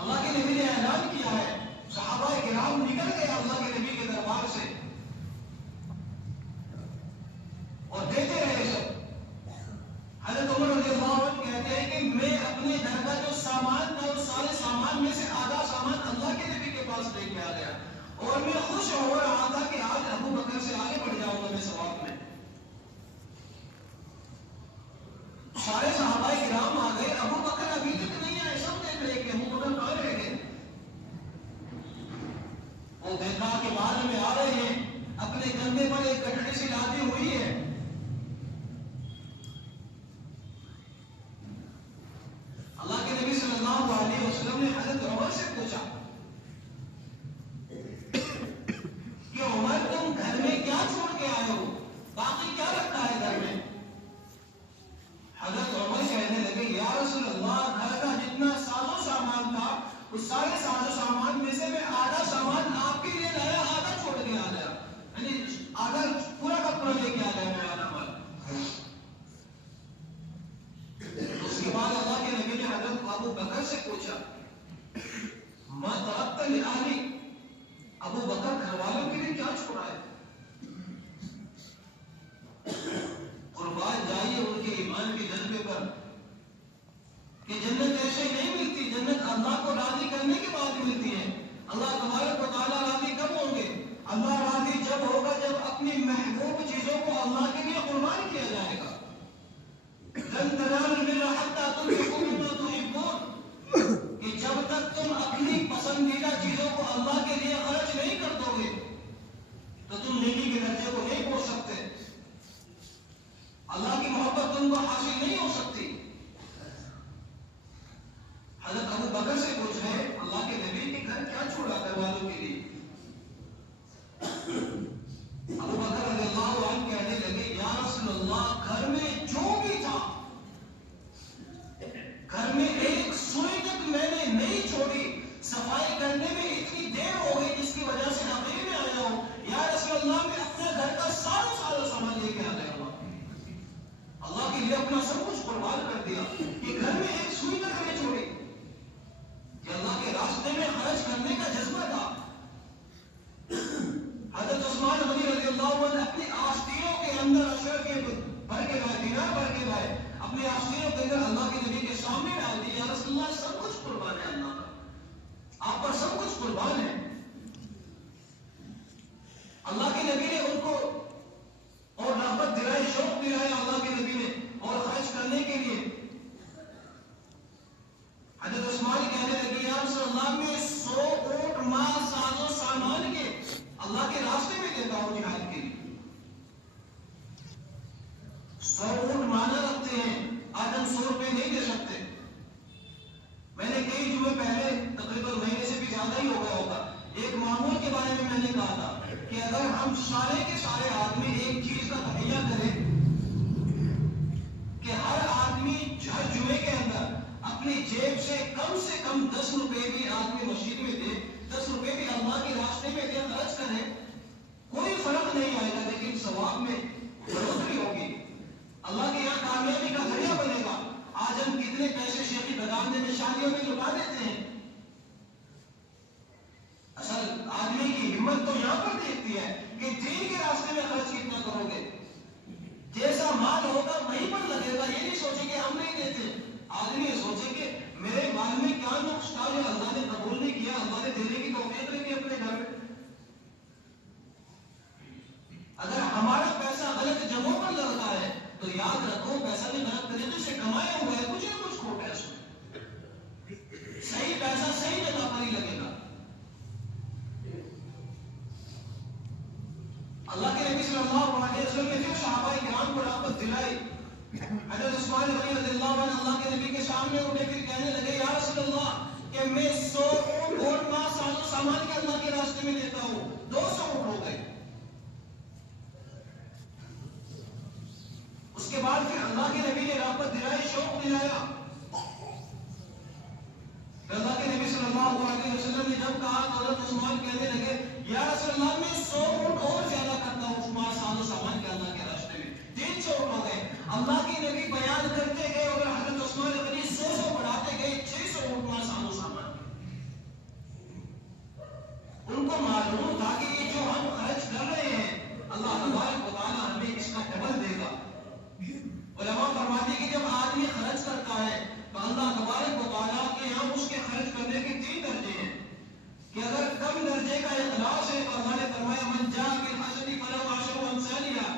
اللہ کے نبی نے اعلان کیا ہے، صحابہ کرام نکل گئے اللہ کے نبی کے دربار سے اور دیتے رہے سب۔ حضرت عمر رضی اللہ عنہ کہتے ہیں کہ میں اپنے گھر کا جو سامان تھا اس سارے سامان میں سے آدھا سامان اللہ کے نبی کے پاس لے کے آ گیا اور میں خوش ہو رہا تھا کہ آج ابو بکر سے آگے بڑھ جاؤں گا میں ثواب میں۔ سارے صحابہ کرام آ گئے، ابو بکر ابھی تک نہیں آئے، سب دیکھ رہے کہ ابو بکر کہاں رہ گئے۔ وہ دیکھا کہ بعد میں آ رہے ہیں، اپنے کندھے پر ایک گٹھڑی سی لادی ہوئی ہے۔ اللہ کے نبی صلی اللہ علیہ وسلم نے حضرت عمر سے پوچھا کہ عمر تم گھر میں کیا چھوڑ کے آئے ہو، باقی کیا رکھا ہے گھر میں؟ حضرت عمر کہنے لگے یا رسول اللہ گھر کا جتنا ساز و سامان تھا اس سارے ساز و سامان میں سے میں آدھا سامان آپ کے لیے لایا، آدھا چھوڑ کے آ گیا، یعنی آدھا پورا کا پورا لے کے آ گیا میں آدھا مال۔ اس کے بعد اللہ کے نبی نے حضرت ابو بکر سے پوچھا ما ترکت لأہلی، ابو بکر گھر والوں کے لیے کیا چھوڑا ہے؟ قربان جائیے ان کے ایمان کے جذبے پر کہ جنت ایسے نہیں ملتی، جنت اللہ کو راضی کرنے کے بعد ملتی ہے۔ اللہ تبارک و تعالیٰ راضی کب ہوں گے؟ اللہ راضی جب ہوگا جب اپنی محبوب چیزوں کو اللہ کے لیے قربان کیا جائے گا۔ لن تنالوا البر حتى تنفقوا مما تحبون، کہ جب تک تم اپنی پسندیدہ چیزوں کو اللہ کے لیے خرچ نہیں کر دو گے تو تم نیکی کے درجے کو نہیں پہنچ سکتے، اللہ کی محبت تم کو حاصل نہیں ہو سکتی۔ حضرت ابو بکر سے پوچھ رہے اللہ کے نبی کے گھر کیا چھوڑا گھر والوں کے لیے؟ ابو بکر رضی اللہ عنہ کہنے لگے یا رسول اللہ گھر میں جو بھی تھا، گھر میں ایک سوئی تک میں نے نہیں چھوڑی، صفائی کرنے میں اتنی دیر ہو گئی جس کی وجہ سے اخیر میں آیا ہوں، یا رسول اللہ میں اپنے گھر کا سارا سامان لے کے آ گیا ہوں، اللہ کے لیے اپنا سب کچھ قربان کر دیا کہ گھر میں ایک سوئی تک نہیں چھوڑی، کہ اللہ کے راستے میں خرچ کرنے کا جذبہ تھا۔ حضرت عثمان غنی رضی اللہ عنہ اپنی آستینوں کے اندر اشر کے بھر کے لائے، دینار بھر کے لائے، اپنے آستینوں کے اندر اللہ کے نبی کے سامنے ڈال دی، یا رسول اللہ سب کچھ قربان ہے، اللہ کا آپ پر سب کچھ قربان ہے۔ اللہ کے نبی نے ان کو اور رغبت دلائی، شوق دلایا اللہ کے نبی نے اور خرچ کرنے کے لیے۔ حضرت عثمان کہنے لگے یا رسول اللہ میں 100 اونٹ ماں ساز و سامان کے اللہ کے راستے میں دیتا ہوں جہاد کے لیے۔ 100 اونٹ مانا رکھتے ہیں، آج ہم 100 روپے نہیں دے سکتے۔ میں نے کئی جمعے پہلے تقریباً مہینے سے بھی زیادہ ہی ہو گیا ہوگا، ایک معمول کے بارے میں نے کہا تھا کہ اگر ہم سارے کے سارے آدمی ایک چیز کا تہیہ کریں کہ ہر آدمی ہر جمعے کے اندر اپنی جیب سے کم 10 روپے بھی آدمی مسجد میں دے، 10 روپے بھی اللہ کے راستے میں دے، خرچ کرے، کوئی فرق نہیں آئے گا، لیکن ثواب میں بڑھوتری ہوگی، اللہ کے یہاں کامیابی کا ذریعہ بنے گا۔ آج ہم کتنے پیسے شیخی بغانے میں شادیوں میں لٹا دیتے ہیں، اصل آدمی کی ہمت تو یہاں پر دیکھتی ہے کہ دین کے راستے میں خرچ کتنا کرو گے، جیسا مال ہوگا وہیں پر لگے گا، یہ نہیں سوچے کہ ہم نہیں دیتے، آدمی یہ سوچے کہ میرے مال میں کیا نقص تھا جو اللہ نے قبول نہیں کیا، اللہ نے دینے کی توفیق نہیں دی اپنے گھر میں۔ اگر ہمارا پیسہ غلط جگہوں پر لگتا ہے تو یاد رکھو پیسہ بھی غلط طریقے سے کمایا ہوا ہے، کچھ نہ کچھ کھوٹ ہے اس میں، صحیح پیسہ صحیح جگہ پر ہی لگے گا۔ اللہ کے نبی صلی اللہ علیہ وسلم نے پھر صحابہ کرام کو رغبت دلائی۔ حضرت عثمان غنی رضی اللہ عنہ اللہ کے نبی کے سامنے اٹھے پھر کہنے لگے یا رسول اللہ کہ میں 100 اونٹ اور ماں ساز و سامان کے اللہ کے راستے میں دیتا ہوں، 200 اونٹ ہو گئے۔ اس کے بعد پھر اللہ کے نبی نے رغبت دلائی، شوق دلایا۔ اللہ کے نبی صلی اللہ علیہ وسلم نے جب کہا تو حضرت عثمان کہنے لگے یا رسول اللہ میں 100 اونٹ اور زیادہ کرتا ہوں ماں ساز و سامان کے اللہ کے راستے میں، 300 اونٹ ہو گئے۔ اللہ کے نبی بیان کرتے گئے اور حضرت عثمان غنی 100 بڑھاتے گئے، 600 اونٹ ماں ساز و سامان۔ کو معلوم تھا کہ یہ جو ہم خرچ کر رہے ہیں اللہ تبارک و تعالیٰ ہمیں اس کا ڈبل دے گا. علماء فرماتے ہیں کہ جب آدمی خرچ کرتا ہے تو اللہ تبارک و تعالیٰ کے یہاں اس کے خرچ کرنے کے 3 درجے ہیں کہ اگر کم درجے کا اخلاص ہے تو اللہ نے فرمایا من جاء بالحسنۃ فلہ عشر امثالها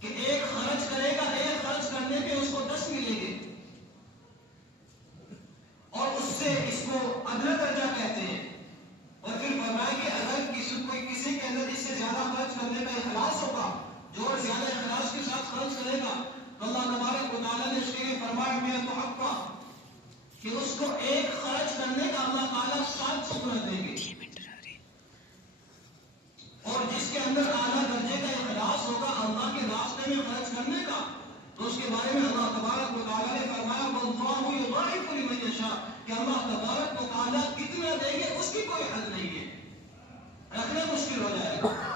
کہ ایک خرچ کرے گا، ایک خرچ کرنے پہ اس کو 10 ملیں گے، اور اس سے اس کو ادنیٰ درجہ کہتے ہیں. اور پھر فرمایا کہ اگر کسی کے اندر اس سے زیادہ خرچ کرنے کا اخلاص ہوگا، جو اور زیادہ اخلاص کے ساتھ خرچ کرے گا تو اللہ تبارک و تعالیٰ نے اس کے لیے فرمایا میں تو حقا کہ اس کو ایک خرچ کرنے کا اللہ تعالیٰ 7 سکون دیں گے. اور جس کے اندر اعلیٰ درجے کا اخلاص ہوگا اللہ کے راستے میں خرچ کرنے کا، تو اس کے بارے میں اللہ تبارک و تعالیٰ نے فرمایا واللہ یضاعف لمن یشاء کہ اللہ تبارک و تعالیٰ کتنا دیں گے اس کی کوئی حد نہیں ہے، رکھنا مشکل ہو جائے گا.